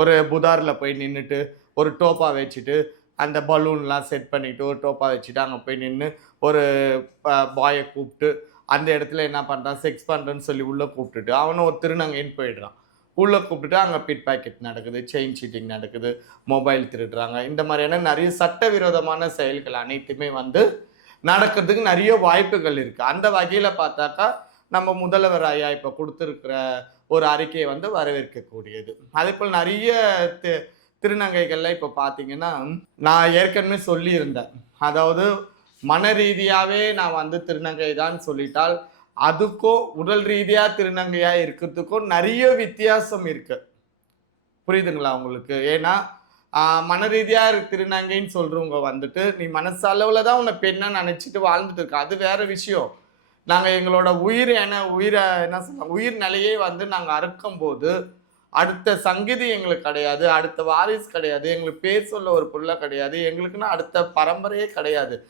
ஒரு புதாரில் போய் நின்றுட்டு ஒரு டோப்பா வச்சுட்டு அந்த பலூன்லாம் செட் பண்ணிட்டு ஒரு டோப்பா வச்சுட்டு அங்கே போய் நின்று ஒரு பாயை கூப்பிட்டு அந்த இடத்துல என்ன பண்ணுறான், செக்ஸ் பண்ணுறேன்னு சொல்லி உள்ளே கூப்பிட்டுட்டு அவனும் ஒரு திருநங்கைன்னு போயிடுறான். உள்ளே கூப்பிட்டுட்டு அங்கே பிட் பாக்கெட் நடக்குது, செயின் சீட்டிங் நடக்குது, மொபைல் திருடுறாங்க. இந்த மாதிரியான நிறைய சட்டவிரோதமான செயல்கள் அனைத்துமே வந்து நடக்கிறதுக்கு நிறைய வாய்ப்புகள் இருக்குது. அந்த வகையில் பார்த்தாக்கா நம்ம முதல்வர் ஐயா இப்போ கொடுத்துருக்கிற ஒரு அறிக்கையை வந்து வரவேற்கக்கூடியது. அதேபோல் நிறைய திருநங்கைகள்ல இப்போ பார்த்தீங்கன்னா, நான் ஏற்கனவே சொல்லியிருந்தேன். அதாவது மன ரீதியாவே நான் வந்து திருநங்கை தான் சொல்லிட்டால், அதுக்கும் உடல் ரீதியா திருநங்கையா இருக்கிறதுக்கும் நிறைய வித்தியாசம் இருக்கு. புரியுதுங்களா உங்களுக்கு? ஏன்னா, மன ரீதியா திருநங்கைன்னு சொல்றவங்க வந்துட்டு, நீ மனசளவுல தான் உன்னை பெண்ணா நினைச்சிட்டு வாழ்ந்துட்டு இருக்க. அது வேற விஷயம். நாங்க எங்களோட என்ன சொல்ல உயிர் நிலையே வந்து நாங்க அறுக்கும்போது, அடுத்த சங்கதி எங்களுக்கு கிடையாது. அடுத்த வாரிசு கிடையாது. எங்களுக்கு பேர் சொல்ல ஒரு புள்ள கிடையாது. எங்களுக்குன்னு அடுத்த பரம்பரையே கிடையாது.